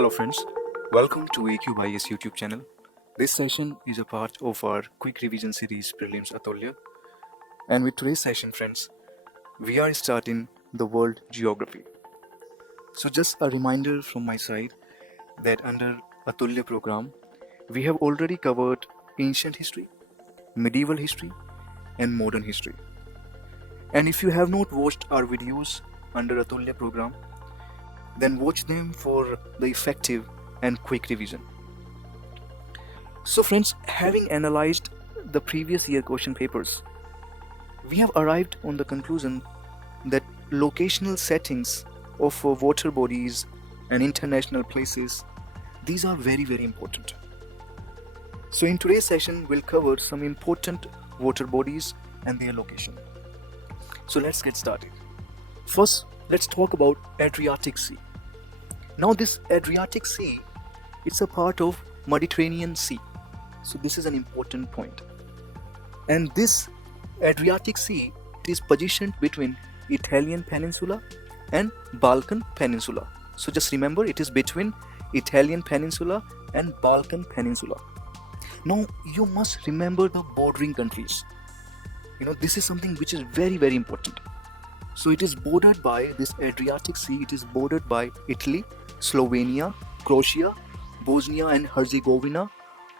Hello friends, welcome to IAS YouTube channel. This session is a part of our quick revision series Prelims Atulya. And with today's session friends, we are starting the world geography. So just a reminder from my side that under Atulya program, we have already covered ancient history, medieval history and modern history. And if you have not watched our videos under Atulya program, then watch them for the effective and quick revision. So friends, having analyzed the previous year question papers, we have arrived on the conclusion that locational settings of water bodies and international places, these are very important. So in today's session, we'll cover some important water bodies and their location. So let's get started. First, let's talk about Adriatic Sea. Now this Adriatic Sea, it's a part of Mediterranean Sea. So this is an important point. And this Adriatic Sea, it is positioned between Italian Peninsula and Balkan Peninsula. So just remember, it is between Italian Peninsula and Balkan Peninsula. Now you must remember the bordering countries. This is something which is very important. So it is bordered by this Adriatic Sea, it is bordered by Italy, Slovenia, Croatia, Bosnia and Herzegovina,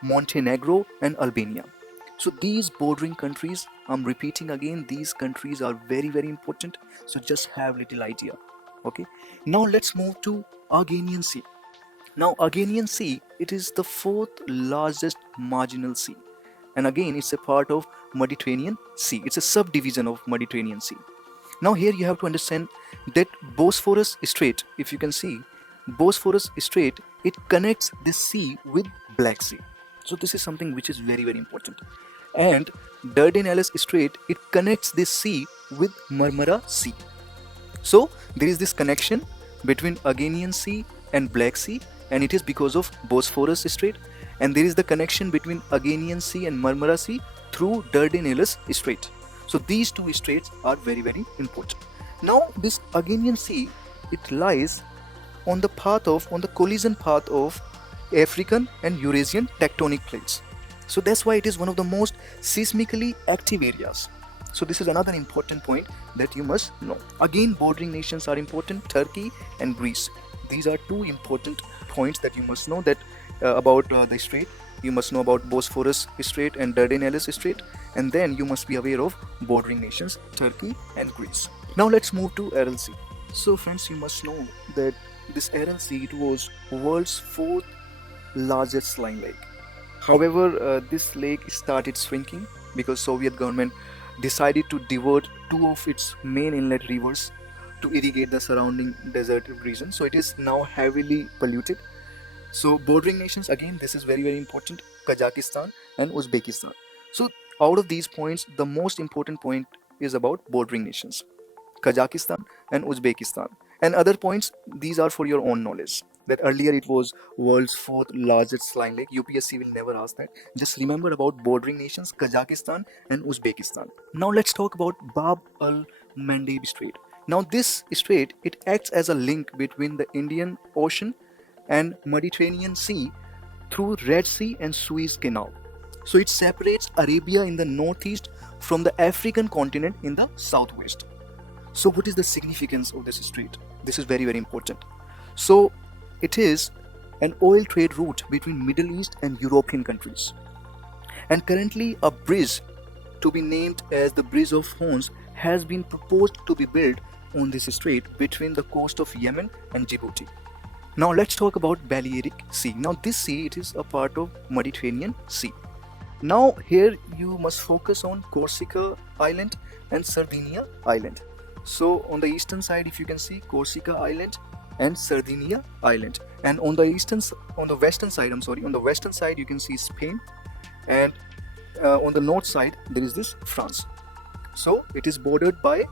Montenegro and Albania. So these bordering countries, I'm repeating again, these countries are very important. So just have little idea. Okay. Now let's move to Aegean Sea. Now Aegean Sea, it is the fourth largest marginal sea. And again, it's a part of Mediterranean Sea. It's a subdivision of Mediterranean Sea. Now here you have to understand that Bosphorus Strait, if you can see, Bosphorus Strait, it connects this sea with Black Sea. So this is something which is very important. And Dardanelles Strait, it connects this sea with Marmara Sea. So there is this connection between Aegean Sea and Black Sea, and it is because of Bosphorus Strait. And there is the connection between Aegean Sea and Marmara Sea through Dardanelles Strait. So these two straits are very important. Now this Aegean Sea, it lies on the collision path of African and Eurasian tectonic plates. So that's why it is one of the most seismically active areas. So this is another important point that you must know. Again, bordering nations are important, Turkey and Greece. These are two important points that you must know that about the strait. You must know about Bosphorus Strait and Dardanelles Strait, and then you must be aware of bordering nations, Turkey and Greece. Now let's move to Aral Sea. So friends, you must know that this Aral Sea, it was world's fourth largest slime lake. However, this lake started shrinking because Soviet government decided to divert two of its main inlet rivers to irrigate the surrounding desert region. So it is now heavily polluted. So bordering nations, again, this is very important, Kazakhstan and Uzbekistan. So out of these points, the most important point is about bordering nations, Kazakhstan and Uzbekistan. And other points, these are for your own knowledge. That earlier it was world's fourth largest slime lake. UPSC will never ask that. Just remember about bordering nations, Kazakhstan and Uzbekistan. Now let's talk about BabMandab Strait. Now this strait, it acts as a link between the Indian Ocean and Mediterranean Sea through Red Sea and Suez Canal. So it separates Arabia in the northeast from the African continent in the southwest. So what is the significance of this strait? This is very important. So it is an oil trade route between Middle East and European countries. And currently a bridge to be named as the Bridge of HORMUZ has been proposed to be built on this strait between the coast of Yemen and Djibouti. Now let's talk about Balearic Sea. Now this sea, it is a part of Mediterranean Sea. Now here you must focus on Corsica Island and Sardinia Island. So on the eastern side, if you can see, Corsica Island and Sardinia Island. And on the western side you can see Spain, and on the north side there is this France. So it is bordered by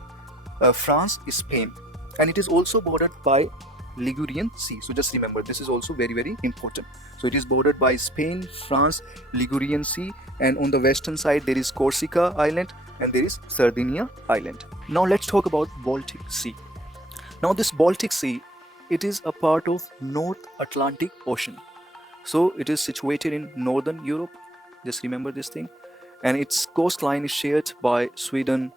France, Spain, and it is also bordered by Ligurian Sea. So just remember, this is also very important. So it is bordered by Spain, France, Ligurian Sea, and on the western side there is Corsica Island and there is Sardinia Island. Now let's talk about Baltic Sea. Now this Baltic Sea, it is a part of North Atlantic Ocean. So it is situated in northern Europe. Just remember this thing. And its coastline is shared by Sweden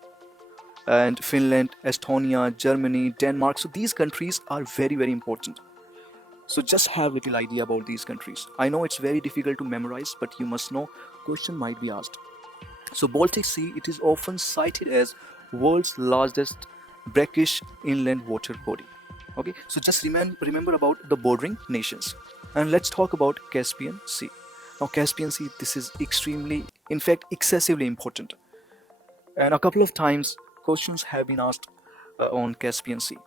and Finland, Estonia, Germany, Denmark. So these countries are very, very important. So just have a little idea about these countries. I know it's very difficult to memorize, but you must know question might be asked. So Baltic Sea, it is often cited as world's largest brackish inland water body. Okay, so just remember about the bordering nations. And let's talk about Caspian Sea. Now Caspian Sea, this is extremely, in fact, excessively important. And a couple of times questions have been asked on Caspian Sea.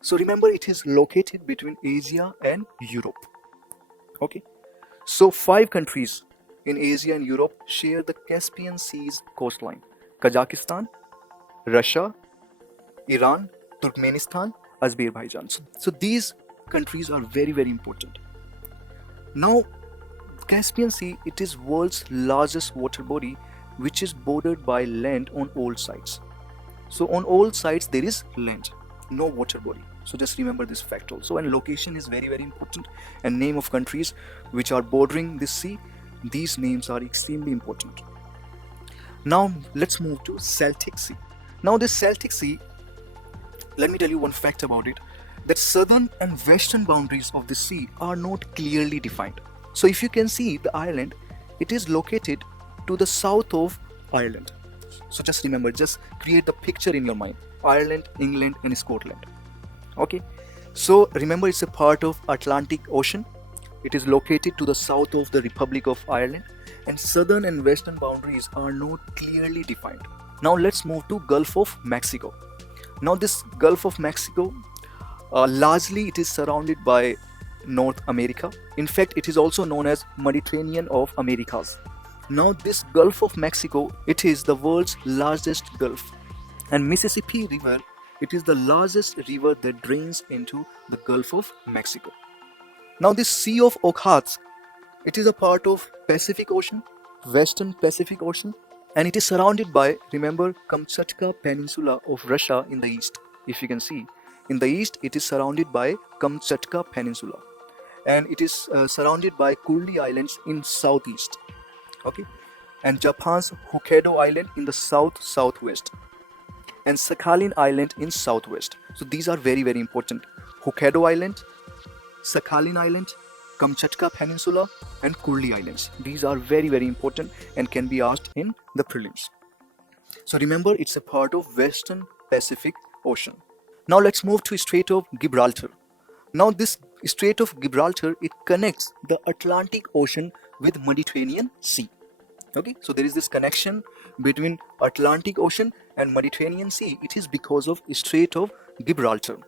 So remember, it is located between Asia and Europe. Okay, so 5 countries in Asia and Europe share the Caspian Sea's coastline: Kazakhstan, Russia, Iran, Turkmenistan, Azerbaijan. So these countries are very, very important. Now, Caspian Sea, it is world's largest water body, which is bordered by land on all sides. So on all sides there is land, no water body. So just remember this fact also. And location is very, very important. And name of countries which are bordering this sea, these names are extremely important. Now let's move to Celtic Sea. Now this Celtic Sea, let me tell you one fact about it, that southern and western boundaries of the sea are not clearly defined. So if you can see the island, it is located to the south of Ireland. So just remember, just create the picture in your mind: Ireland, England and Scotland. Okay, so remember, it's a part of Atlantic Ocean. It is located to the south of the Republic of Ireland, and southern and western boundaries are not clearly defined. Now let's move to Gulf of Mexico. Now this Gulf of Mexico, largely it is surrounded by North America. In fact, it is also known as Mediterranean of Americas. Now this Gulf of Mexico, it is the world's largest gulf, and Mississippi River, it is the largest river that drains into the Gulf of Mexico. Now this Sea of Okhotsk, it is a part of Pacific Ocean, Western Pacific Ocean, and it is surrounded by, remember, Kamchatka Peninsula of Russia in the east. If you can see, in the east it is surrounded by Kamchatka Peninsula, and it is surrounded by Kurili Islands in southeast. Okay, and Japan's Hokkaido Island in the southwest, and Sakhalin Island in southwest. So these are very, very important: Hokkaido Island, Sakhalin Island, Kamchatka Peninsula and Kurili Islands. These are very, very important and can be asked in the prelims. So remember, it's a part of Western Pacific Ocean. Now let's move to Strait of Gibraltar. Now this Strait of Gibraltar, it connects the Atlantic Ocean with Mediterranean Sea. Okay, so there is this connection between Atlantic Ocean and Mediterranean Sea. It is because of Strait of Gibraltar.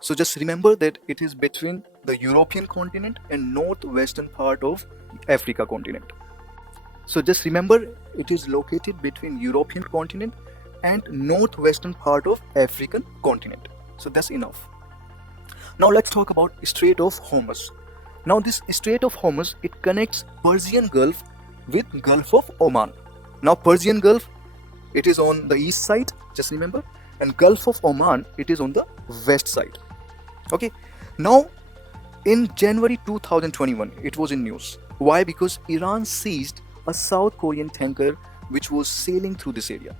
So just remember that it is between the European continent and northwestern part of Africa continent. So just remember, it is located between European continent and northwestern part of African continent. So that's enough. Now let's talk about Strait of Hummus. Now this Strait of Hummus, it connects Persian Gulf with Gulf of Oman. Now Persian Gulf, it is on the east side, just remember, and Gulf of Oman, it is on the west side. Okay, now in January 2021, it was in news. Why? Because Iran seized a South Korean tanker which was sailing through this area.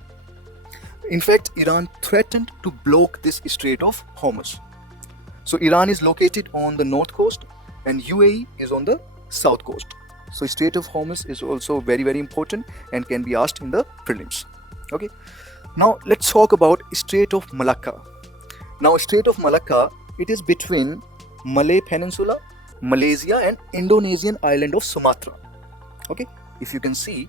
In fact, Iran threatened to block this Strait of Hormuz. So Iran is located on the north coast and UAE is on the south coast. So Strait of Hormuz is also very, very important and can be asked in the prelims. Okay, now let's talk about Strait of Malacca. Now Strait of Malacca, it is between Malay Peninsula, Malaysia and Indonesian island of Sumatra. Okay, if you can see,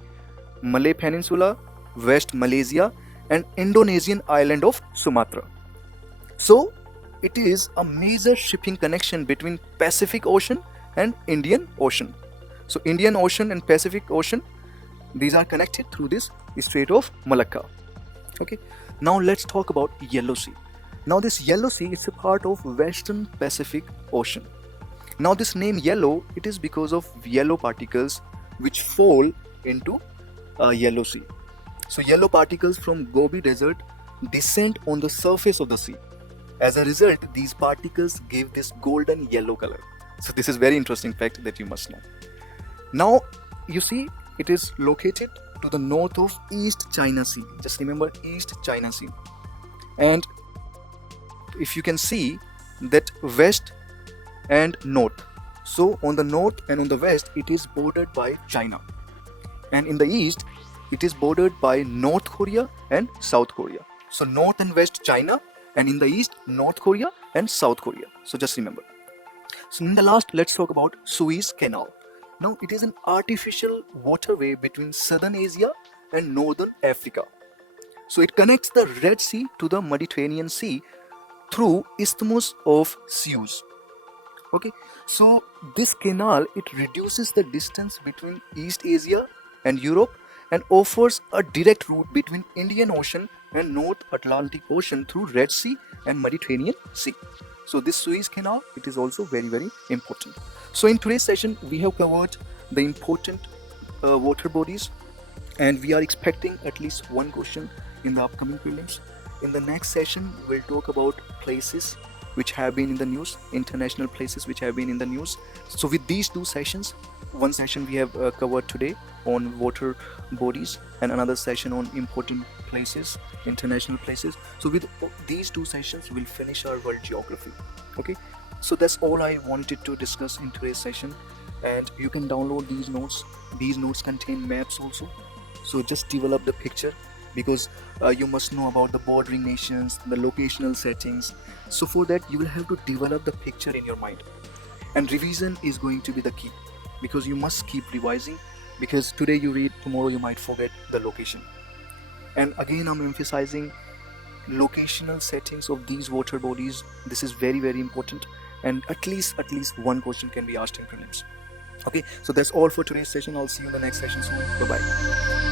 Malay Peninsula, West Malaysia and Indonesian island of Sumatra. So it is a major shipping connection between Pacific Ocean and Indian Ocean. So Indian Ocean and Pacific Ocean, these are connected through this Strait of Malacca. Okay, now let's talk about Yellow Sea. Now this Yellow Sea is a part of Western Pacific Ocean. Now this name yellow, it is because of yellow particles which fall into Yellow Sea. So yellow particles from Gobi Desert descend on the surface of the sea. As a result, these particles give this golden yellow color. So this is very interesting fact that you must know. Now, you see, it is located to the north of East China Sea. Just remember East China Sea. And if you can see that west and north. So on the north and on the west, it is bordered by China. And in the east, it is bordered by North Korea and South Korea. So north and west China, and in the east, North Korea and South Korea. So just remember. So in the last, let's talk about Suez Canal. Now, it is an artificial waterway between southern Asia and northern Africa. So it connects the Red Sea to the Mediterranean Sea through Isthmus of Suez. Okay, so this canal, it reduces the distance between East Asia and Europe and offers a direct route between Indian Ocean and North Atlantic Ocean through Red Sea and Mediterranean Sea. So this Suez Canal, it is also very, very important. So in today's session, we have covered the important water bodies, and we are expecting at least one question in the upcoming prelims. In the next session, we'll talk about places which have been in the news, international places which have been in the news. So with these two sessions, one session we have covered today on water bodies and another session on important places, international places. So with these two sessions, we'll finish our world geography. Okay, so that's all I wanted to discuss in today's session, and you can download these notes. These notes contain maps also, so just develop the picture, because you must know about the bordering nations, the locational settings. So for that, you will have to develop the picture in your mind, and revision is going to be the key, because you must keep revising, because today you read, tomorrow you might forget the location. And again, I'm emphasizing locational settings of these water bodies. This is very, very important, and at least one question can be asked in prelims. Okay, so that's all for today's session. I'll see you in the next session soon. Bye bye.